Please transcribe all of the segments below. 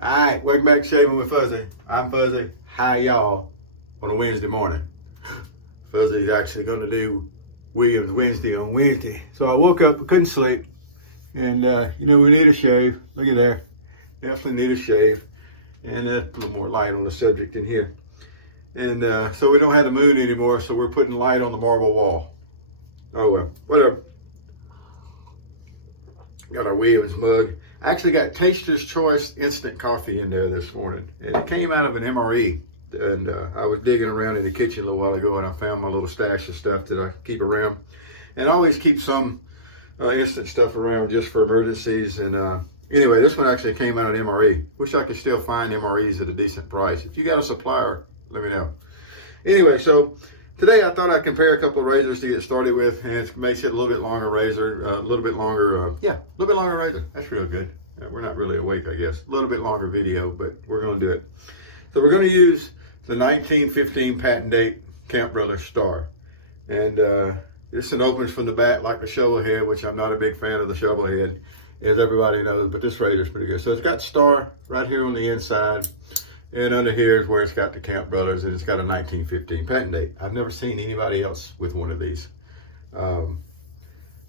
Alright, welcome back to Shaving with Fuzzy. I'm Fuzzy. Hi y'all on a Wednesday morning. Fuzzy's actually going to do Williams Wednesday on Wednesday. So I woke up, I couldn't sleep, and we need a shave. Look at there. Definitely need a shave. And a little more light on the subject in here. And so we don't have the moon anymore, so we're putting light on the marble wall. Oh well, whatever. Got our Williams mug. I actually got Taster's Choice instant coffee in there this morning. And it came out of an MRE. And I was digging around in the kitchen a little while ago and I found my little stash of stuff that I keep around. And I always keep some instant stuff around just for emergencies. And anyway, this one actually came out of an MRE. Wish I could still find MREs at a decent price. If you got a supplier, let me know. Anyway, so today I thought I'd compare a couple of razors to get started with, and it makes it a little bit longer razor, a little bit longer razor. That's real good. We're not really awake, I guess. A little bit longer video, but we're going to do it. So we're going to use the 1915 patent date Camp Brothers Star. And this one opens from the back like the shovel head, which I'm not a big fan of the shovel head, as everybody knows, but this razor is pretty good. So it's got Star right here on the inside. And under here is where it's got the Camp Brothers, and it's got a 1915 patent date. I've never seen anybody else with one of these.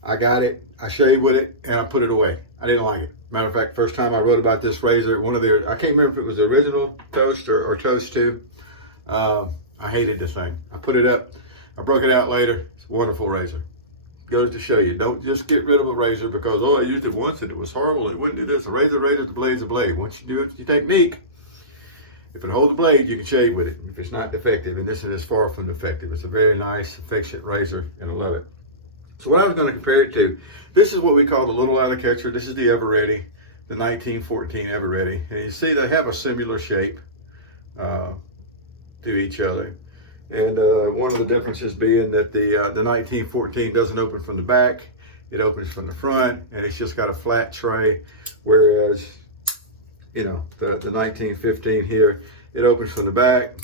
I got it, I shaved with it, and I put it away. I didn't like it. Matter of fact, first time I wrote about this razor, I can't remember if it was the original Toast or Toast 2. I hated the thing. I put it up, I broke it out later. It's a wonderful razor. Goes to show you, don't just get rid of a razor because, oh, I used it once and it was horrible, it wouldn't do this. A razor, the blade's a blade. Once you do it, your technique, if it holds the blade, you can shave with it. If it's not defective, and this is far from defective. It's a very nice, affectionate razor, and I love it. So what I was going to compare it to, this is what we call the little ladder catcher. This is the Ever Ready, the 1914 Ever Ready. And you see they have a similar shape to each other. And one of the differences being that the 1914 doesn't open from the back, it opens from the front, and it's just got a flat tray, whereas the 1915 here, it opens from the back,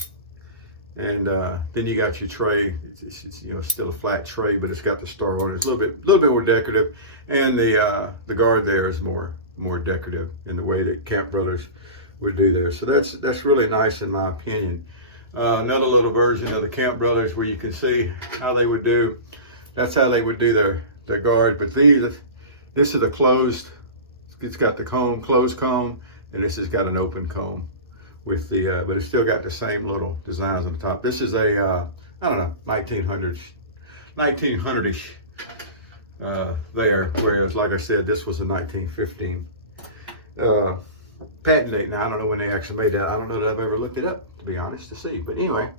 and then you got your tray. It's still a flat tray, but it's got the star on it. It's a little bit more decorative, and the guard there is more decorative in the way that Camp Brothers would do there. So that's really nice in my opinion. Another little version of the Camp Brothers where you can see how they would do. That's how they would do their guard. But this is a closed. It's got the comb, closed comb. And this has got an open comb with the, but it's still got the same little designs on the top. This is a, I don't know, 1900-ish there, whereas like I said, this was a 1915 patent date. Now, I don't know when they actually made that. I don't know that I've ever looked it up, to be honest, to see. But anyway,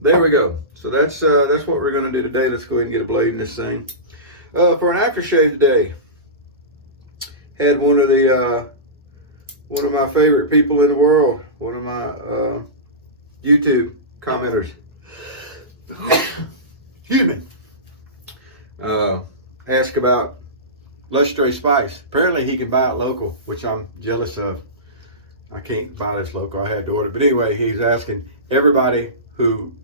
there we go. So that's what we're gonna do today. Let's go ahead and get a blade in this thing. For an aftershave today, had one of my favorite people in the world, one of my YouTube commenters, excuse me, ask about Lustray Spice. Apparently he can buy it local, which I'm jealous of. I can't buy this local, I had to order. But anyway, he's asking everybody who,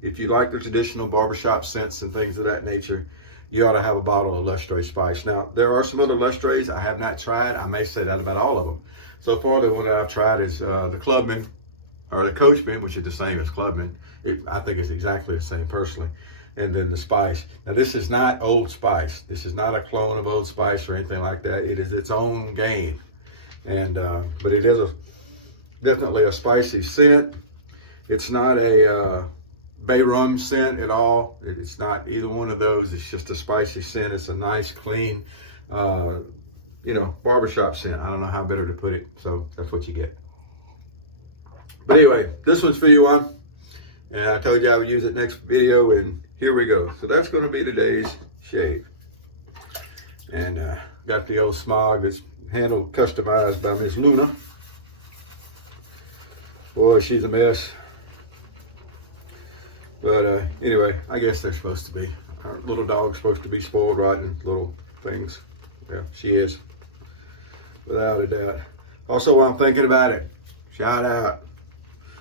if you like the traditional barbershop scents and things of that nature, you ought to have a bottle of Lustray Spice. Now, there are some other Lustrays I have not tried. I may say that about all of them. So far, the one that I've tried is the Clubman, or the Coachman, which is the same as Clubman. I think it's exactly the same personally. And then the Spice. Now, this is not Old Spice. This is not a clone of Old Spice or anything like that. It is its own game. And but it is definitely a spicy scent. It's not a bay rum scent at all. It's not either one of those. It's just a spicy scent. It's a nice, clean, barbershop scent. I don't know how better to put it. So that's what you get. But anyway, this one's for you on. And I told you I would use it next video, and here we go. So that's going to be today's shave. And got the old smog that's handle customized by Miss Luna. Boy, she's a mess. But anyway, I guess they're supposed to be. Our little dog's supposed to be spoiled rotten little things. Yeah, she is. Without a doubt. Also, while I'm thinking about it, shout out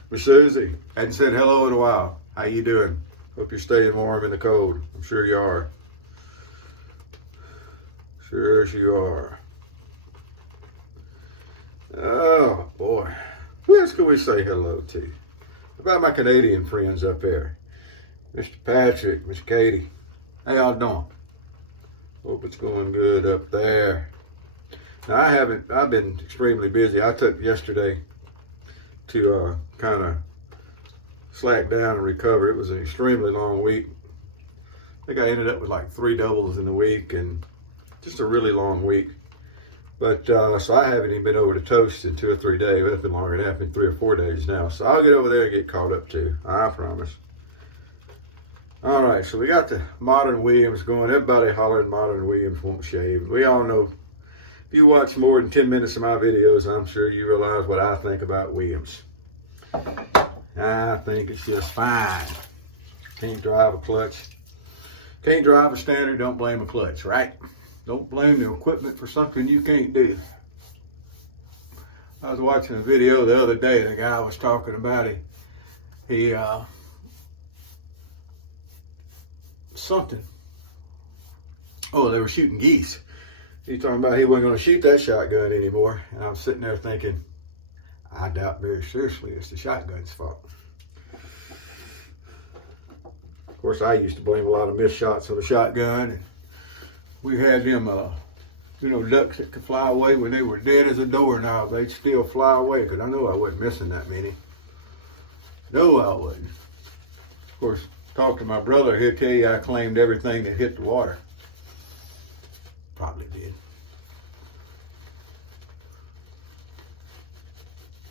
Miss Susie. Hadn't said hello in a while. How you doing? Hope you're staying warm in the cold. I'm sure you are. Sure as you are. Oh boy. Who else can we say hello to? What about my Canadian friends up there? Mr. Patrick, Miss Katie. How y'all doing? Hope it's going good up there. Now I've been extremely busy. I took yesterday to kind of slack down and recover. It was an extremely long week. I think I ended up with like 3 doubles in the week and just a really long week. But so I haven't even been over to Toast in 2 or 3 days. It's been longer than that, been 3 or 4 days now. So I'll get over there and get caught up too. I promise. All right, so we got the Modern Williams going. Everybody hollering Modern Williams won't shave. We all know, if you watch more than 10 minutes of my videos, I'm sure you realize what I think about Williams. I think it's just fine. Can't drive a clutch. Can't drive a standard, don't blame a clutch, right? Don't blame the equipment for something you can't do. I was watching a video the other day, the guy was talking about it. He something. Oh, they were shooting geese. He's talking about he wasn't going to shoot that shotgun anymore. And I'm sitting there thinking, I doubt very seriously it's the shotgun's fault. Of course, I used to blame a lot of missed shots on the shotgun. And we had them, ducks that could fly away when they were dead as a doorknob. They'd still fly away because I know I wasn't missing that many. No, I wasn't. Of course, talk to my brother, he'll tell you I claimed everything that hit the water. Probably did.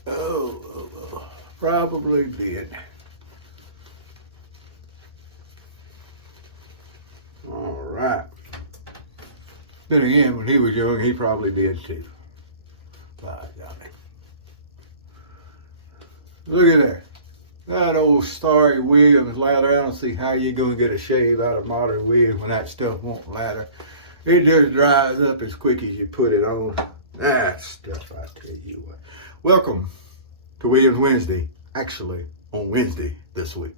Oh, probably did. All right. Then again, when he was young, he probably did too. By golly. Look at that. That old Starry Williams lather. I don't see how you're going to get a shave out of Modern Williams when that stuff won't lather. It just dries up as quick as you put it on. That stuff, I tell you what. Welcome to Williams Wednesday. Actually, on Wednesday this week.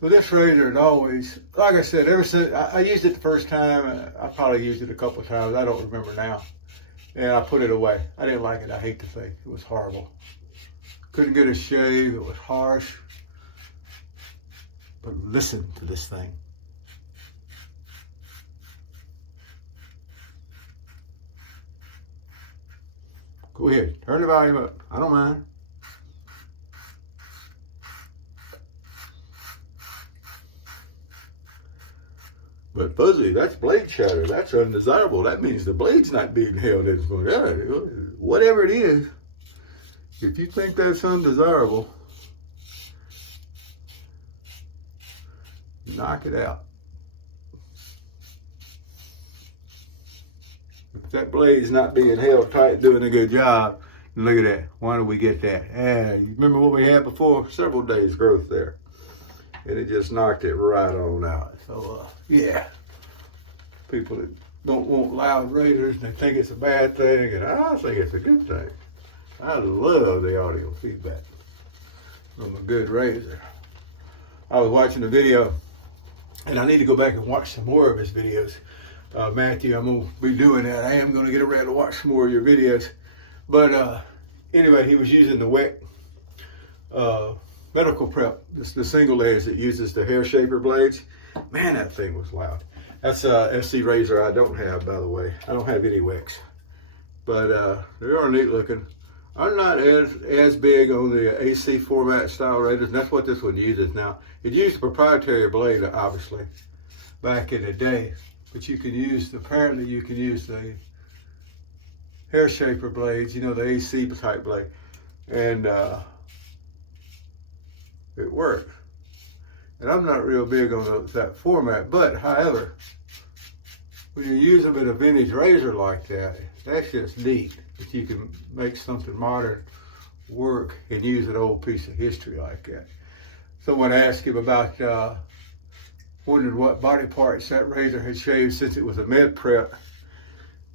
So this razor is always, like I said, ever since I used it the first time, I probably used it a couple of times. I don't remember now. And I put it away. I didn't like it. I hate the thing. It was horrible. Couldn't get a shave. It was harsh. But listen to this thing. Go ahead. Turn the volume up. I don't mind. But fuzzy, that's blade shatter. That's undesirable. That means the blade's not being held in. Whatever it is, if you think that's undesirable, knock it out. If that blade's not being held tight, doing a good job, look at that. Why do we get that? You remember what we had before? Several days growth there. And it just knocked it right on out. So, yeah. People that don't want loud razors, they think it's a bad thing, and I think it's a good thing. I love the audio feedback from a good razor. I was watching the video, and I need to go back and watch some more of his videos. Matthew, I'm going to be doing that. I am going to get around to watch some more of your videos. But anyway, he was using the wet medical prep, the single edge that uses the hair shaper blades. Man, that thing was loud. That's a SC razor I don't have, by the way. I don't have any wicks. But they are neat looking. I'm not as big on the AC format style razors. That's what this one uses now. It used a proprietary blade, obviously, back in the day. But you can use, apparently you can use the hair shaper blades, the AC type blade. And it worked. And I'm not real big on that format, but however, when you're using with a vintage razor like that, that's just neat that you can make something modern work and use an old piece of history like that. Someone asked him about, wondered what body parts that razor had shaved since it was a med prep.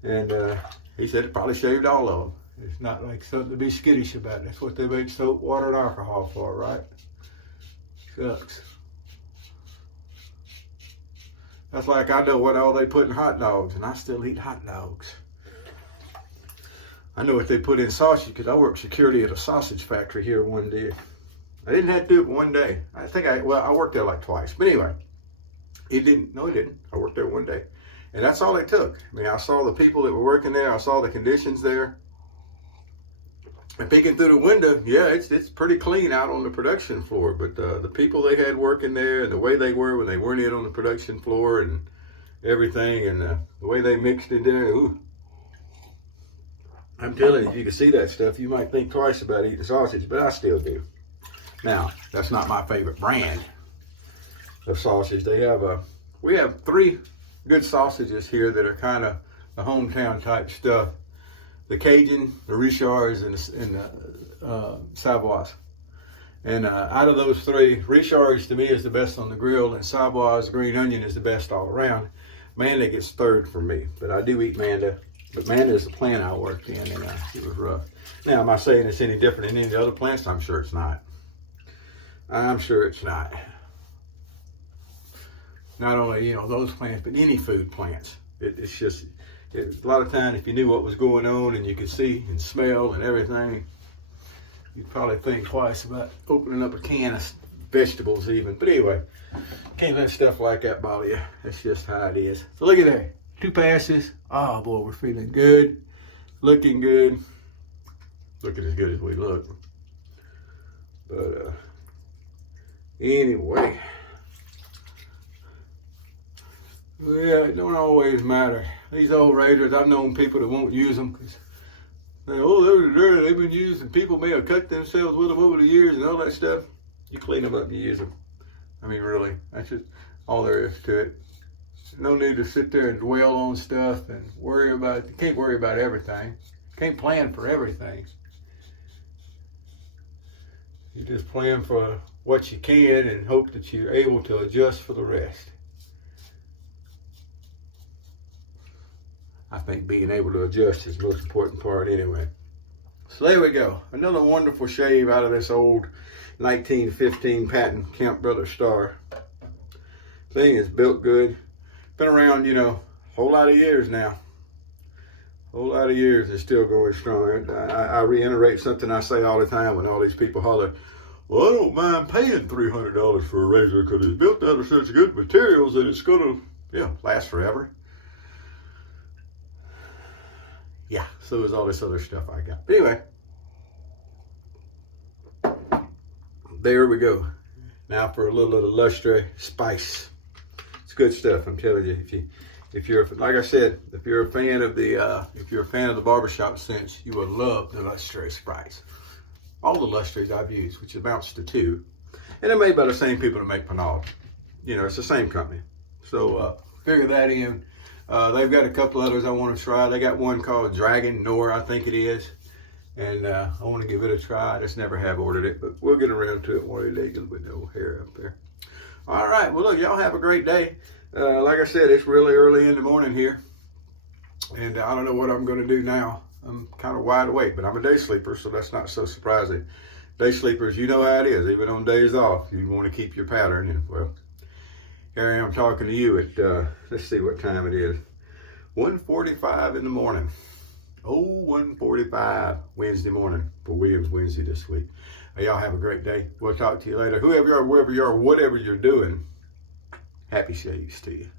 And he said it probably shaved all of them. It's not like something to be skittish about. That's what they make soap, water, and alcohol for, right? Shucks. That's like I know what all they put in hot dogs, and I still eat hot dogs. I know what they put in sausage because I worked security at a sausage factory here one day. I didn't have to do it one day. I worked there like twice. But anyway, it didn't. I worked there one day. And that's all it took. I mean, I saw the people that were working there. I saw the conditions there. And peeking through the window, yeah, it's pretty clean out on the production floor. But the people they had working there and the way they were when they weren't in on the production floor and everything and the way they mixed it there, ooh. I'm telling you, if you can see that stuff, you might think twice about eating sausage, but I still do. Now, that's not my favorite brand of sausage. We have 3 good sausages here that are kind of the hometown type stuff. The Cajun, the Richards, and the Savoys. And out of those 3, Richards to me is the best on the grill, and Savoy's green onion is the best all around. Manda gets 3rd for me, but I do eat Manda. But Manda is the plant I worked in, and it was rough. Now, am I saying it's any different than any of the other plants? I'm sure it's not. I'm sure it's not. Not only, those plants, but any food plants. It's just, a lot of times if you knew what was going on and you could see and smell and everything, you'd probably think twice about opening up a can of vegetables even. But anyway, can't let stuff like that bother you. That's just how it is. So look at that. 2 passes. Oh boy, we're feeling good. Looking good. Looking as good as we look. But anyway. Yeah, it don't always matter. These old razors, I've known people that won't use them because they've been used and people may have cut themselves with them over the years and all that stuff. You clean them up and you use them. I mean, really, that's just all there is to it. No need to sit there and dwell on stuff and worry about, you can't worry about everything. Can't plan for everything. You just plan for what you can and hope that you're able to adjust for the rest. I think being able to adjust is the most important part anyway. So there we go. Another wonderful shave out of this old 1915 patent Kemp Brothers Star. Thing is built good. Been around, a whole lot of years now. Whole lot of years. It's still going strong. I reiterate something I say all the time when all these people holler, well, I don't mind paying $300 for a razor because it's built out of such good materials that it's going to, last forever. Yeah, so is all this other stuff I got. But anyway, there we go. Now for a little of the Lustray Spice. It's good stuff, I'm telling you. If you're like I said, if you're a fan of the barbershop scents, you will love the Lustray Spice. All the Lustrays I've used, which amounts to 2, and they're made by the same people that make Panal. It's the same company. So figure that in. They've got a couple others I want to try. They got one called Dragon Nor, I think it is. And I want to give it a try. I just never have ordered it, but we'll get around to it one of these days with no hair up there. All right, well, look, y'all have a great day. Like I said, it's really early in the morning here. And I don't know what I'm going to do now. I'm kind of wide awake, but I'm a day sleeper, so that's not so surprising. Day sleepers, you know how it is. Even on days off, you want to keep your pattern. And, well, here I am talking to you at, let's see what time it is. 1:45 in the morning. Oh, 1:45 Wednesday morning for Williams Wednesday this week. Y'all have a great day. We'll talk to you later. Whoever you are, wherever you are, whatever you're doing, happy shaves to you.